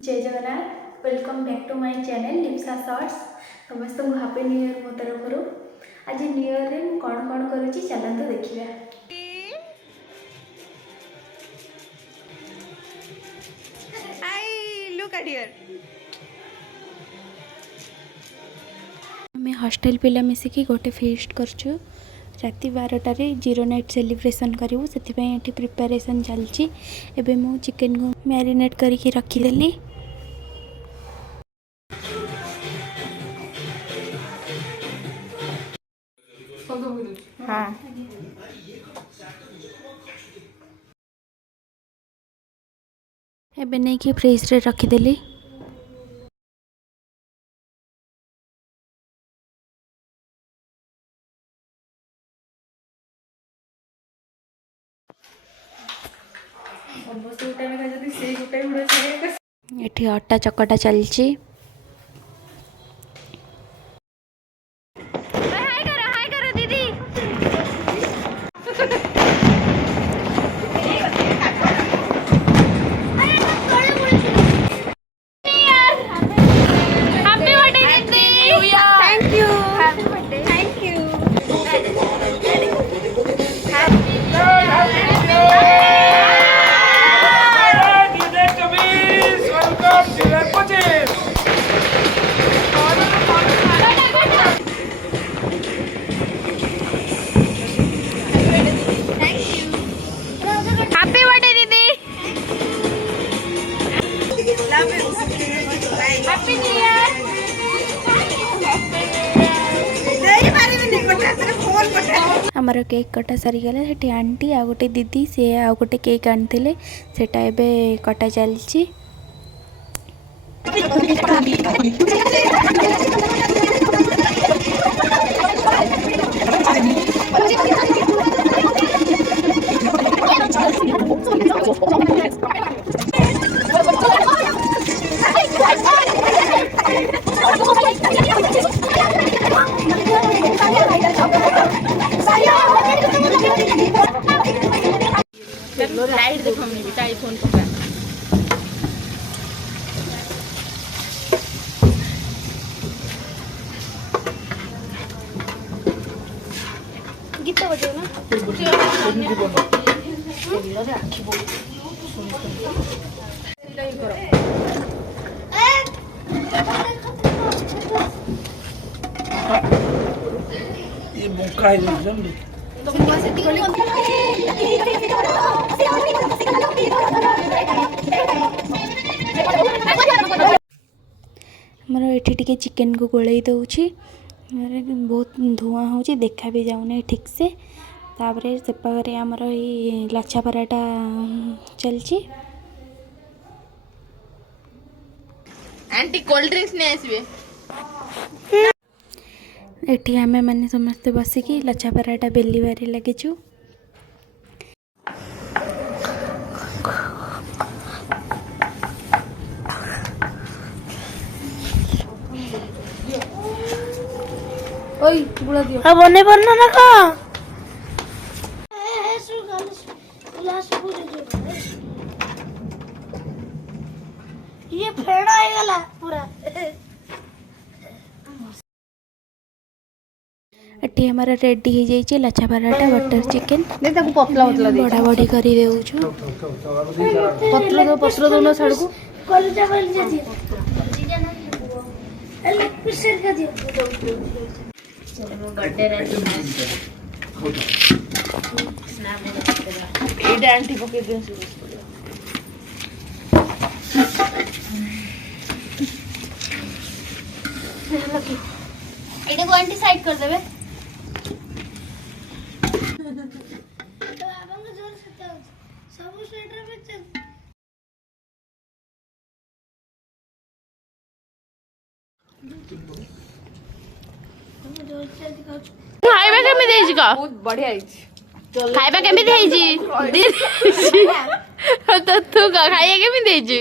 जय Jagannath welcome back to my channel Lipsa shorts. समस्त को हैप्पी न्यू ईयर मो तरफ। आज न्यू ईयर रे कौन कौन करूची चलंतु देखिबा। Hi, look at here. आम हॉस्टेल पिला मिसिकी गोटे फेस्ट करछु। राति 12टारे जीरो नाइट सेलिब्रेशन करूँ से प्रिपेरेसन चलती। एबे मु चिकन को मैरिनेट करके रखीदेली। हाँ एबे नहीं कि फ्रिज रे रखीदेली। एठी अटा चकटा चलची। हाय करो दीदी। Happy birthday दीदी। Thank you. Happy birthday. Thank you. Happy birthday दीदी। Love you. Happy New Year. आमर केक कटा सरीगला। सेठी आंटी आ गोटे दीदी से आ गोटे केक आनी सेटा एबे कटा चलची। लाइट देखो मेरी आईफोन पकड़ा। गीत बजाओ ना। ये बोका है समझ आमर एठी टिके चिकन को गोलई दउछि। बहुत धुआं होछि देखा भी जाऊने ठीक से। तापरे से पारे आमर ई lachha paratha चलछि। Aunty cold drinks नहीं आसबे। एठी आमे माने समस्ते बसिकी लच्छा पराठा बेली बारी लगिछु। ओई गुड़ा दियो। अब बने बनना ना का ये फेड़ा आएगा पूरा। एठी हमारा रेडी हो जाइए लच्छा पराठा बटर चिकन। नहीं ताको पतला पतला दे। बड़ा बड़ी करी देउछु। पत्र दो ना छड़ को। कॉलेजा वाली दियो। लेग पीस का दियो। बर्थडे ये आंटी पके दे। एटा को आंटी साइड कर देबे। सब स्वेटर में चल। खाइबा केमिति हेछि का? बहुत बढ़िया हिची। खाइबा केमिति हेछि? तो तू का खाइया केमिति हेछि?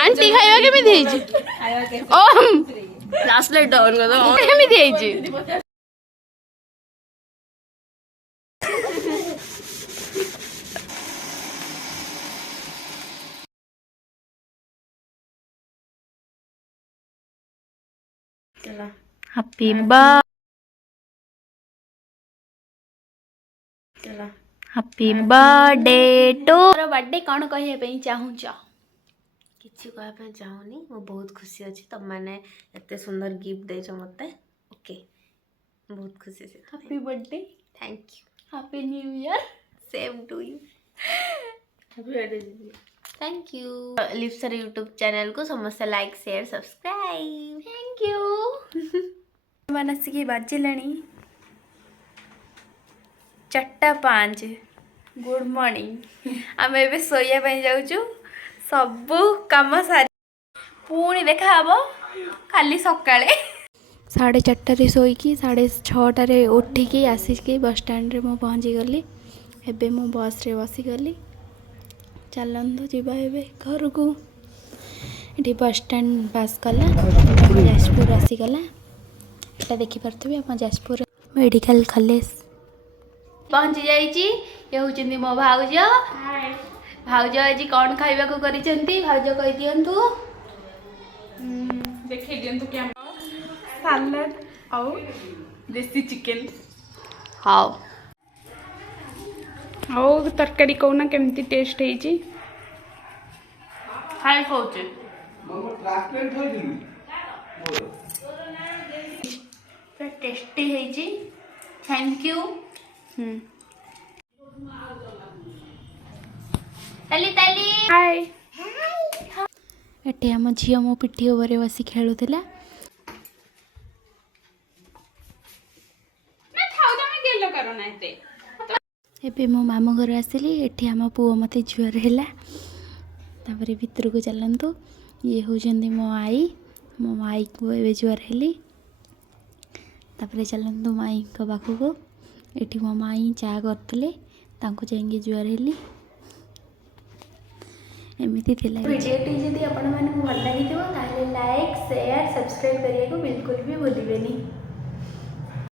आंटी खाइबा केमिति हेछि? ओम फ्लैश लाइट डाउन कर दो। केमिति हेछि? Happy birthday happy birthday to birthday कौन कहया पे चाहूच किसी कहवाई चाहूनी मो बहुत खुशी अच्छी तुम मैंने एत सुंदर गिफ्ट देच मत ओके बहुत खुशी से happy birthday thank you happy new year same to you happy birthday दीदी थैंक यू लिप्सर यूट्यूब चैनल को समस्त like share subscribe thank you मन आसिक बाजिले 4:05 गुड मॉर्निंग आम ए शोया जाऊँ सबू कम सारी पुणी देखा हम खाली सकाଳେ 4:30 शोईकी 6:30 उठिकी आसिकी बस स्टैंड रे मु पहुँची गली एबे मु बस रे बसीगली चलतु जीवा ए घर को ये बस स्टैंड पास कला जाजपुर आसीगला एटा देखिपे आप जाजपुर मेडिकल कॉलेज पहुँची जाइए ये होचंदी मो भाउज भाउज आज कौन खाइबा को करिसेंती भाउज कहि दियंतु देखे दियंतु क्या सलाद और देसी चिकन हाउ और तरकारी कोना केमती टेस्ट हेची खाइ खाउचे टेस्टी हेची थैंक यू ताली ताली हाय एटे आम झी मो पिठी ओवर बसी खेलुला ना थाउ तमे गेलो करो ना एते एबे मो मामू घर आसिली एठी आम पुओ मते जुआर हैला तापरे भितर को चलंतु ये होजंदी मो आई को एबे जुआर हेली तापरे चलंतु माई को पाखु को एठी मो माई चा करतले तांको जाइंगे जुआर हेली एमिति थिला वीडियोटी जदि आपण मानक भल लगी लाइक शेयर सब्सक्राइब करने को बिल्कुल भी भूलिए नहीं।